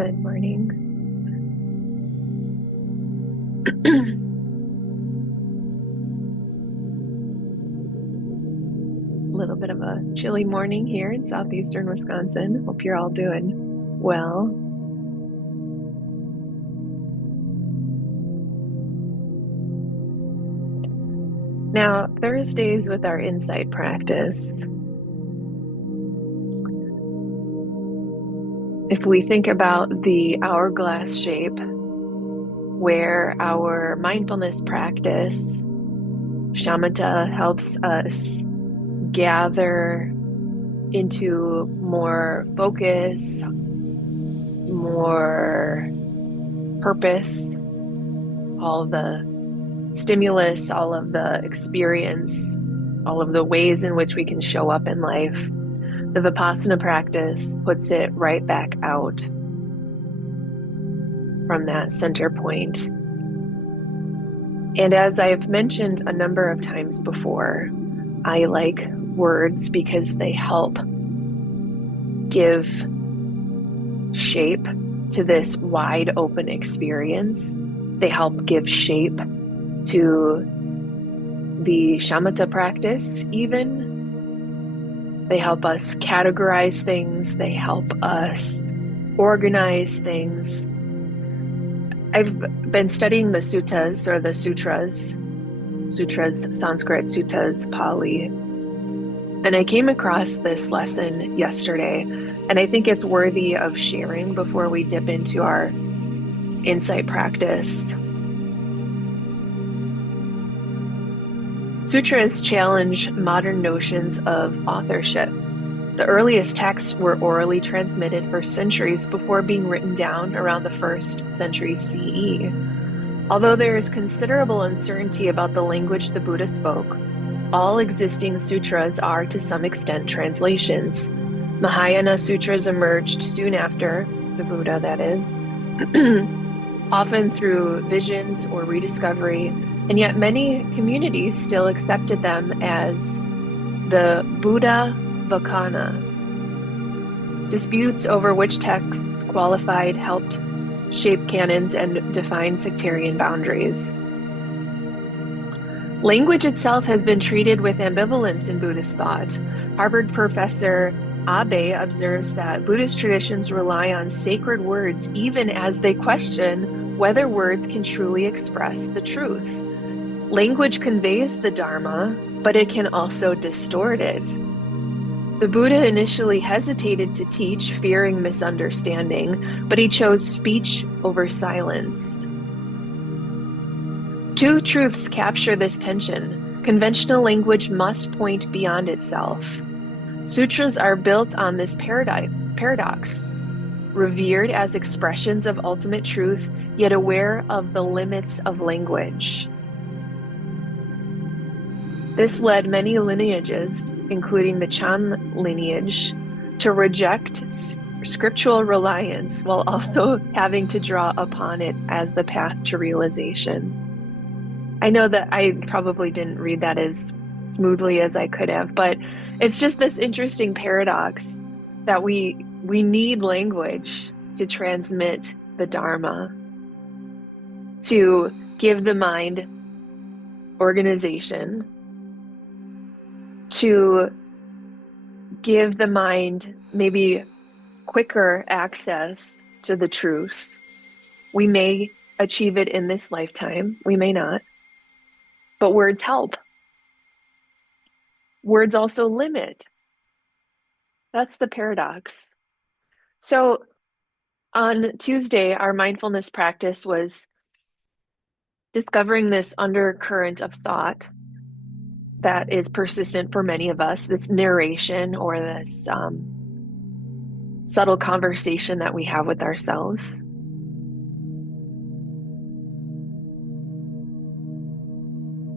Good morning. A little bit of a chilly morning here in southeastern Wisconsin. Hope you're all doing well. Now, Thursdays with our insight practice. If we think about the hourglass shape, where our mindfulness practice, shamatha, helps us gather into more focus, more purpose, all the stimulus, all of the experience, all of the ways in which we can show up in life. The Vipassana practice puts it right back out from that center point. And as I've mentioned a number of times before, I like words because they help give shape to this wide open experience. They help give shape to the shamatha practice, even. They help us categorize things. They help us organize things. I've been studying the suttas or the sutras, Sanskrit, suttas, Pali, and I came across this lesson yesterday, and I think it's worthy of sharing before we dip into our insight practice. Sutras challenge modern notions of authorship. The earliest texts were orally transmitted for centuries before being written down around the 1st century CE. Although there is considerable uncertainty about the language the Buddha spoke, all existing sutras are to some extent translations. Mahayana sutras emerged soon after the Buddha, that is, often through visions or rediscovery, and yet many communities still accepted them as the Buddha Vacana. Disputes over which texts qualified helped shape canons and define sectarian boundaries. Language itself has been treated with ambivalence in Buddhist thought. Harvard professor Abe observes that Buddhist traditions rely on sacred words even as they question whether words can truly express the truth. Language conveys the Dharma, but it can also distort it. The Buddha initially hesitated to teach, fearing misunderstanding, but he chose speech over silence. Two truths capture this tension. Conventional language must point beyond itself. Sutras are built on this paradox, revered as expressions of ultimate truth, yet aware of the limits of language. This led many lineages, including the Chan lineage, to reject scriptural reliance while also having to draw upon it as the path to realization. I know that I probably didn't read that as smoothly as I could have, but it's just this interesting paradox that we need language to transmit the Dharma, to give the mind organization, to give the mind maybe quicker access to the truth. We may achieve it in this lifetime, we may not, but words help. Words also limit. That's the paradox. So on Tuesday, our mindfulness practice was discovering this undercurrent of thought that is persistent for many of us, this narration or this subtle conversation that we have with ourselves.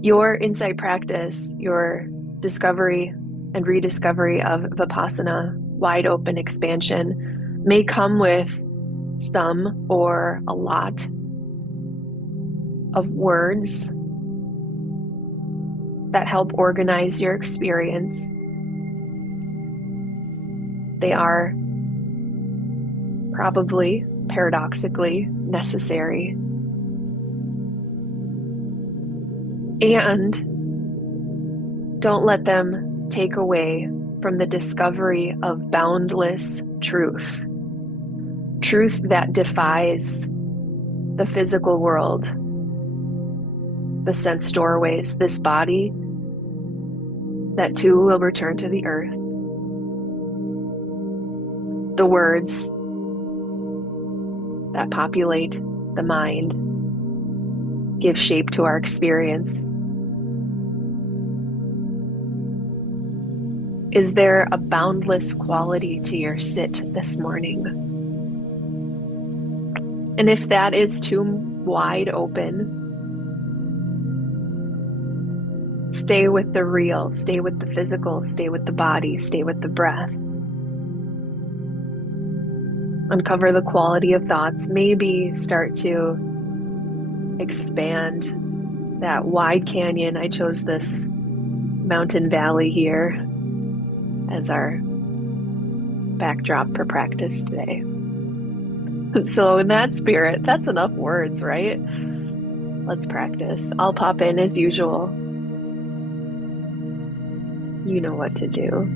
Your insight practice, your discovery and rediscovery of Vipassana, wide open expansion, may come with some or a lot of words that help organize your experience. They are probably paradoxically necessary. And don't let them take away from the discovery of boundless truth, truth that defies the physical world, the sense doorways, this body that too will return to the earth. The words that populate the mind, give shape to our experience. Is there a boundless quality to your sit this morning? And if that is too wide open, stay with the real, stay with the physical, stay with the body, stay with the breath. Uncover the quality of thoughts. Maybe start to expand that wide canyon. I chose this mountain valley here as our backdrop for practice today. So in that spirit, that's enough words, right? Let's practice. I'll pop in as usual. You know what to do.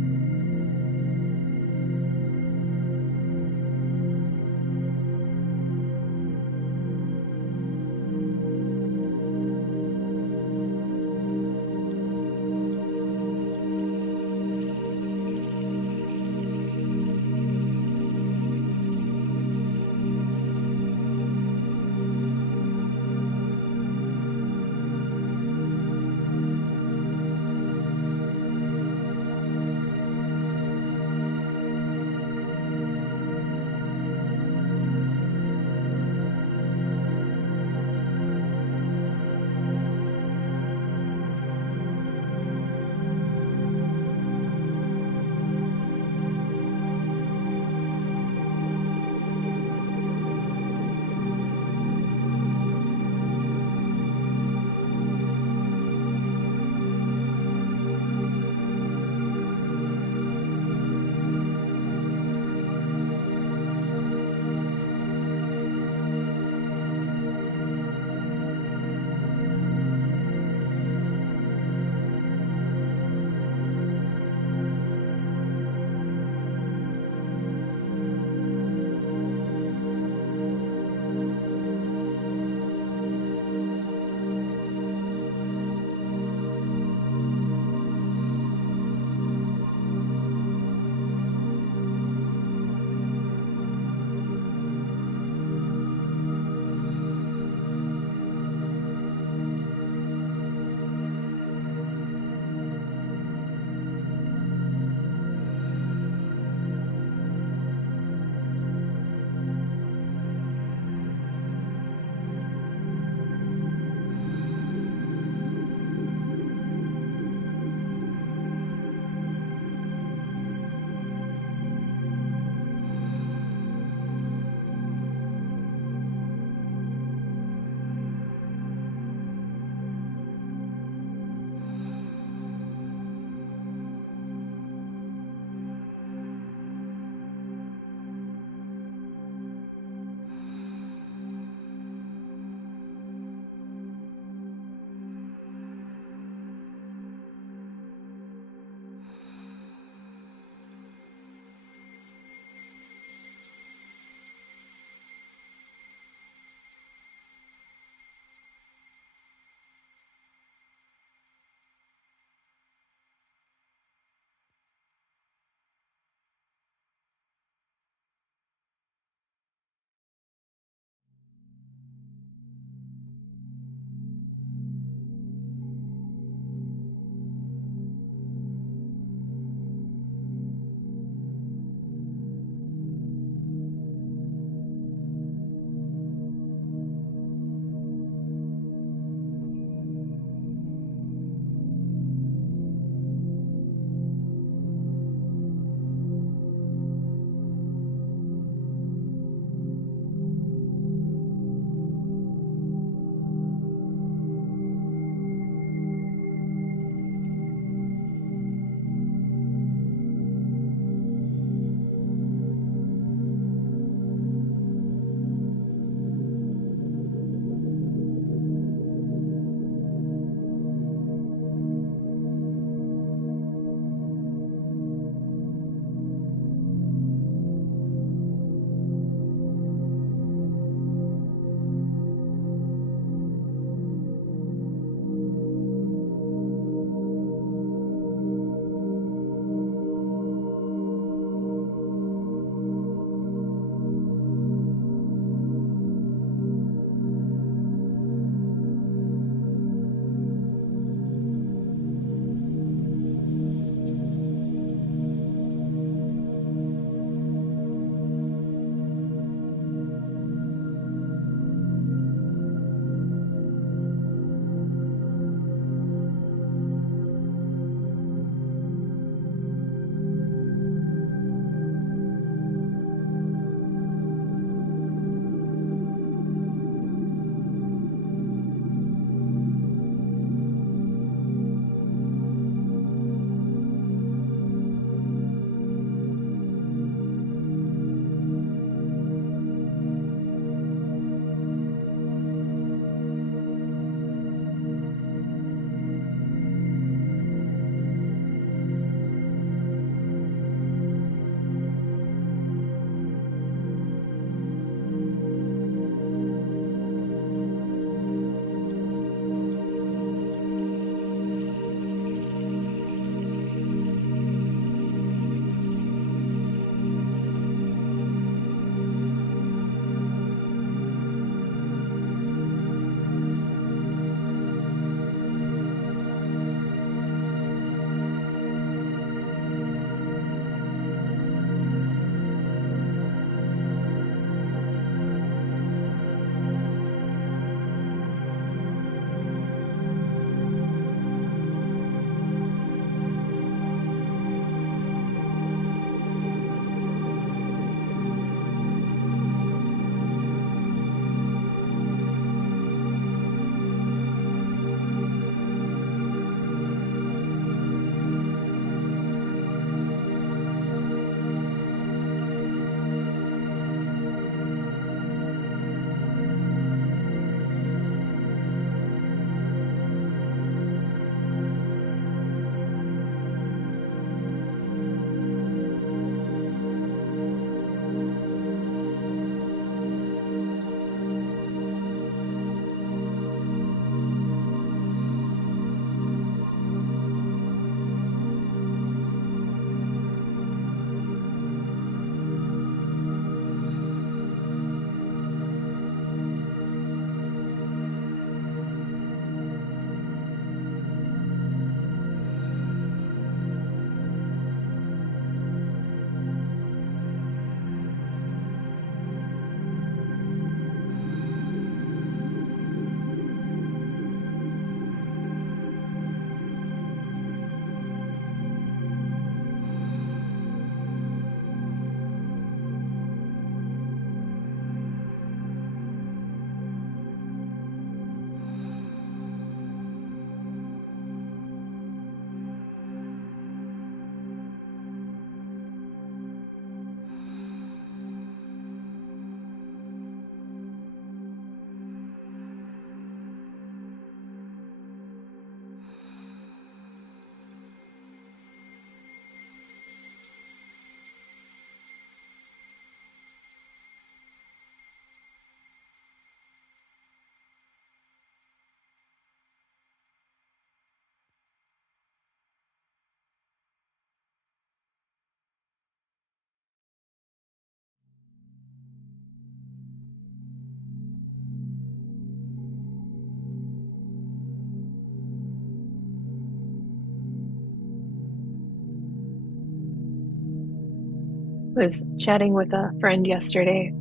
was chatting with a friend yesterday,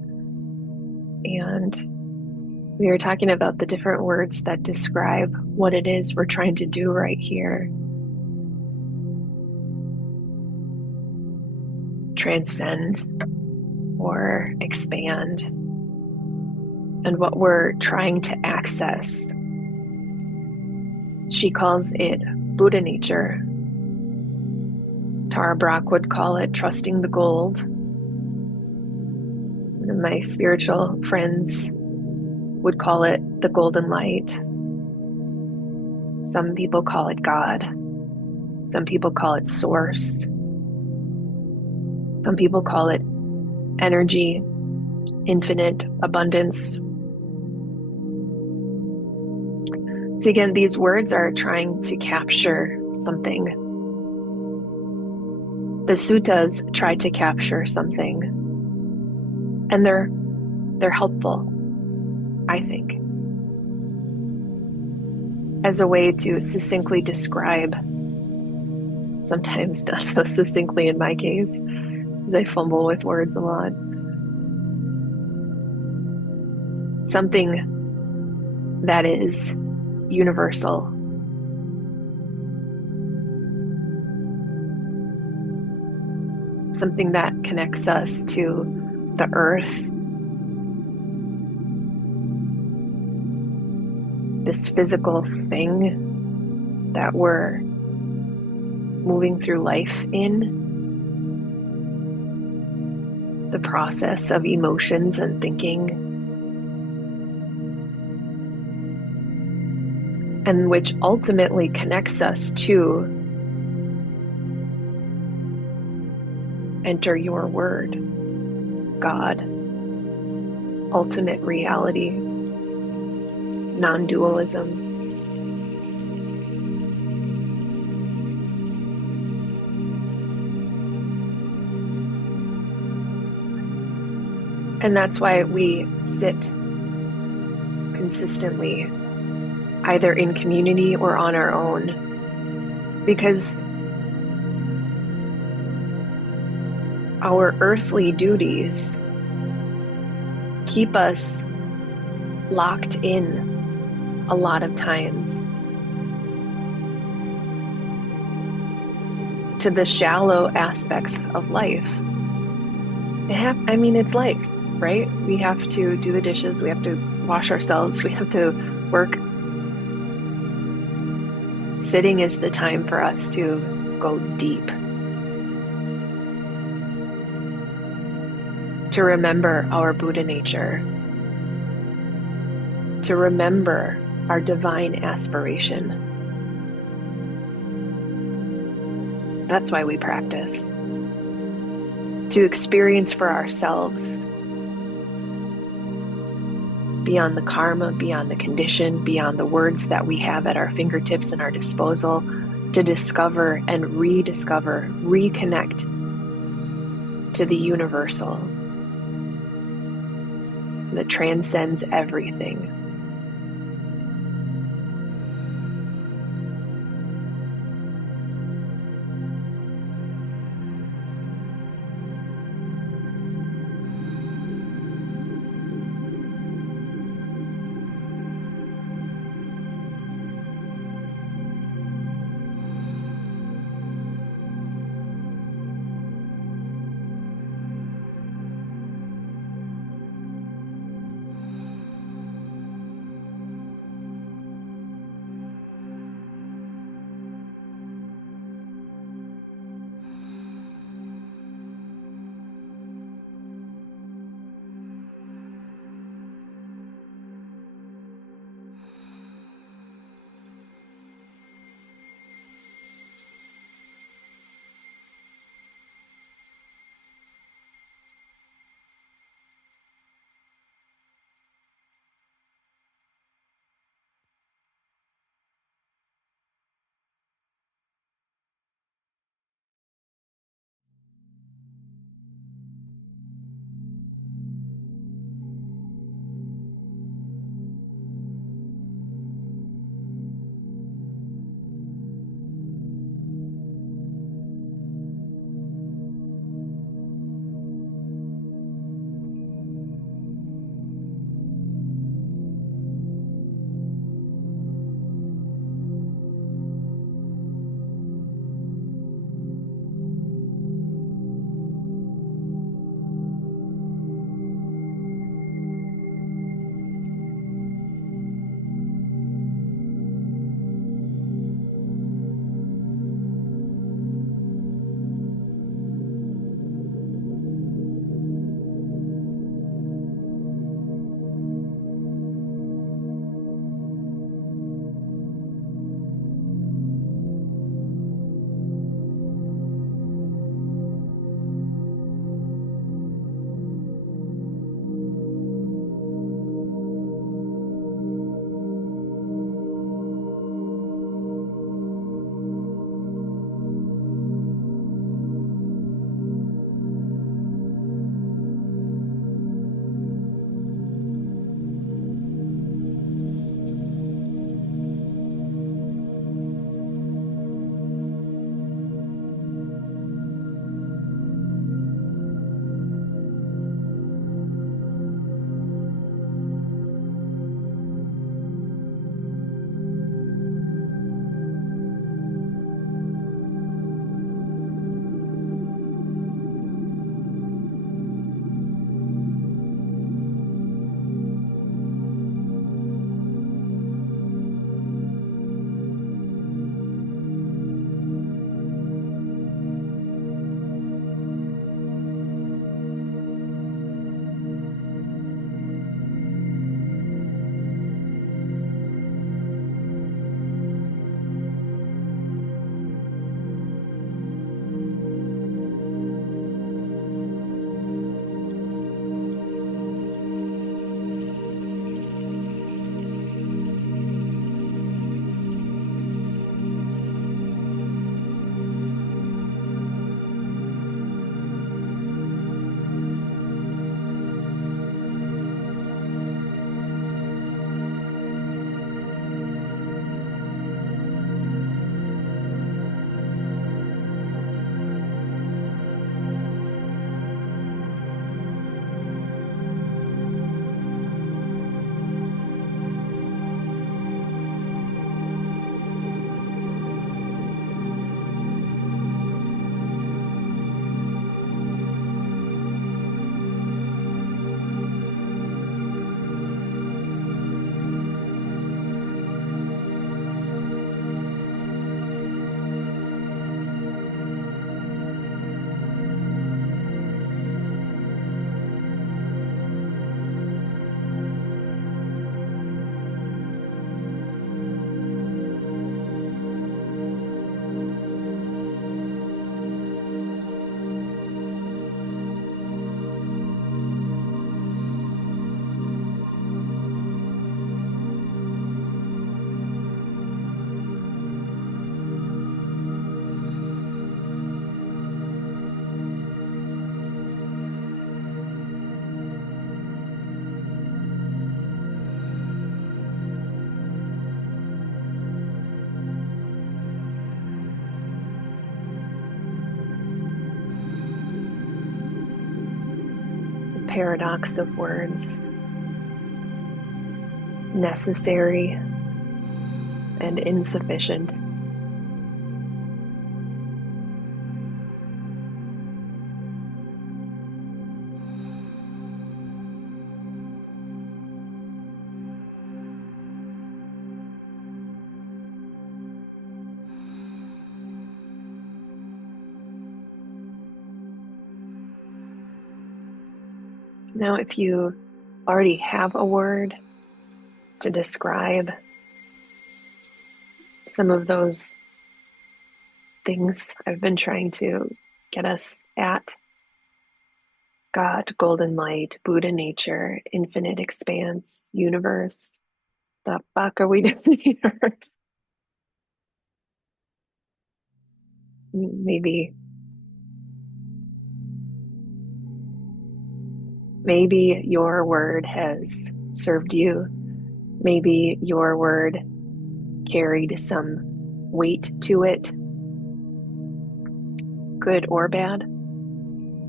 and we were talking about the different words that describe what it is we're trying to do right here. Transcend or expand, and what we're trying to access. She calls it Buddha nature. Tara Brach would call it trusting the gold. And my spiritual friends would call it the golden light. Some people call it God. Some people call it source. Some people call it energy, infinite abundance. So again, these words are trying to capture something. The suttas try to capture something, and they're helpful, I think, as a way to succinctly describe, sometimes not so succinctly in my case, because I fumble with words a lot, something that is universal. Something that connects us to the earth, this physical thing that we're moving through life in, the process of emotions and thinking, and which ultimately connects us to enter your word, God, ultimate reality, non-dualism. And that's why we sit consistently, either in community or on our own, because our earthly duties keep us locked in a lot of times to the shallow aspects of life. It's life, right? We have to do the dishes, we have to wash ourselves, we have to work. Sitting is the time for us to go deep, to remember our Buddha nature, to remember our divine aspiration. That's why we practice. To experience for ourselves, beyond the karma, beyond the condition, beyond the words that we have at our fingertips and our disposal, to discover and rediscover, reconnect to the universal that transcends everything. paradox of words, necessary and insufficient. Now, if you already have a word to describe some of those things I've been trying to get us at, God, golden light, Buddha nature, infinite expanse, universe, the fuck are we doing here? Maybe your word has served you. Maybe your word carried some weight to it, good or bad.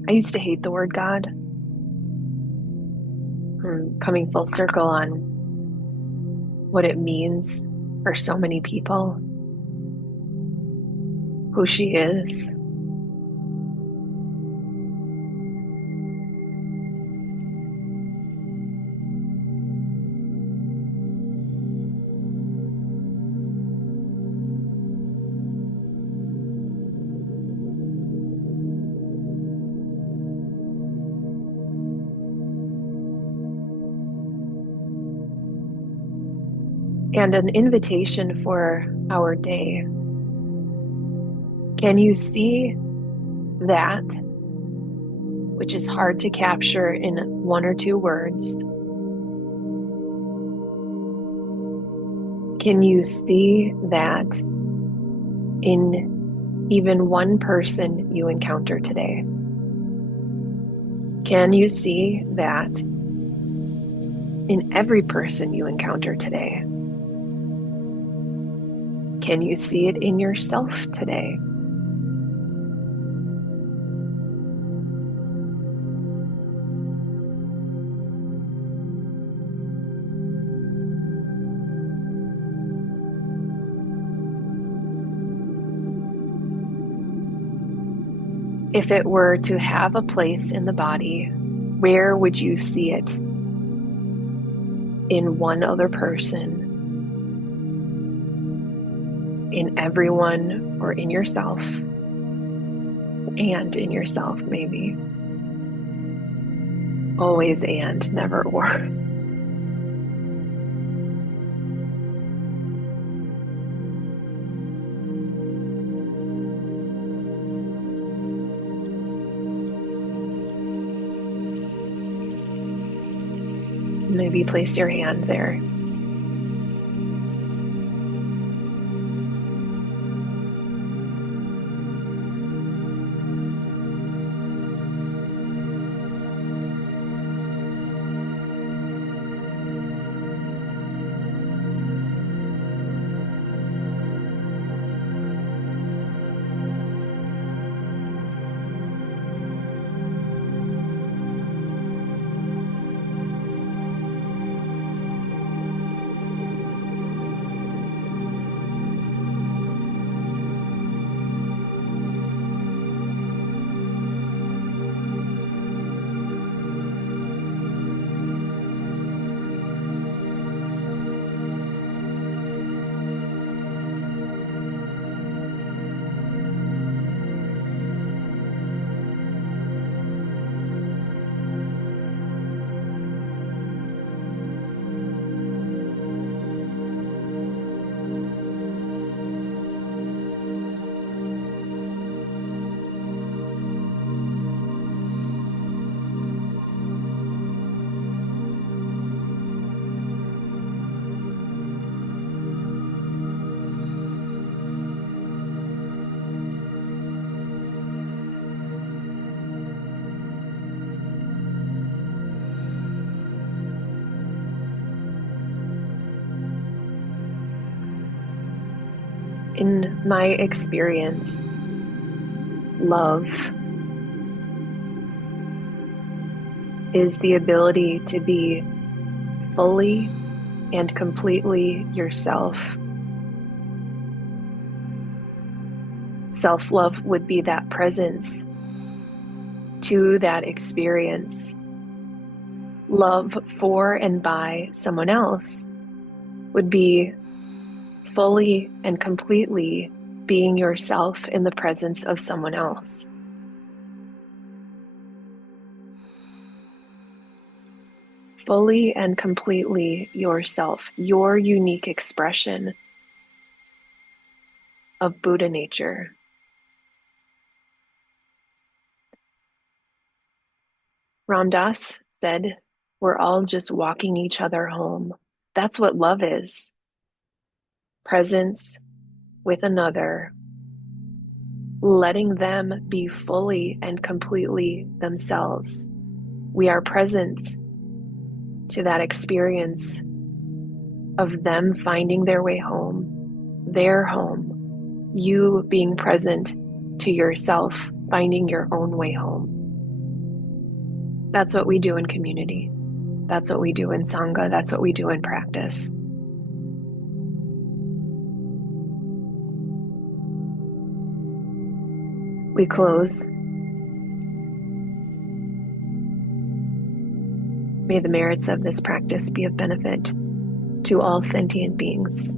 I used to hate the word God. I'm coming full circle on what it means for so many people, who she is. And an invitation for our day. Can you see that which is hard to capture in one or two words? Can you see that in even one person you encounter today? Can you see that in every person you encounter today? Can you see it in yourself today? If it were to have a place in the body, where would you see it? In one other person, in everyone, or in yourself, and in yourself, maybe. Always and, never or. Maybe place your hand there. In my experience, love is the ability to be fully and completely yourself. Self-love would be that presence to that experience. Love for and by someone else would be fully and completely being yourself in the presence of someone else. Fully and completely yourself, your unique expression of Buddha nature. Ram Dass said, we're all just walking each other home. That's what love is. Presence with another, letting them be fully and completely themselves. We are present to that experience of them finding their way home, their home, you being present to yourself, finding your own way home. That's what we do in community. That's what we do in Sangha. That's what we do in practice. We close. May the merits of this practice be of benefit to all sentient beings,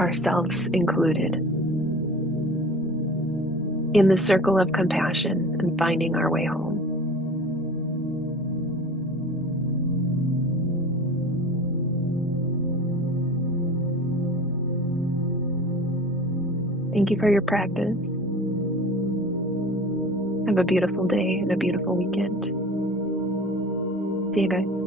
ourselves included, in the circle of compassion and finding our way home. Thank you for your practice. Have a beautiful day and a beautiful weekend. See you guys.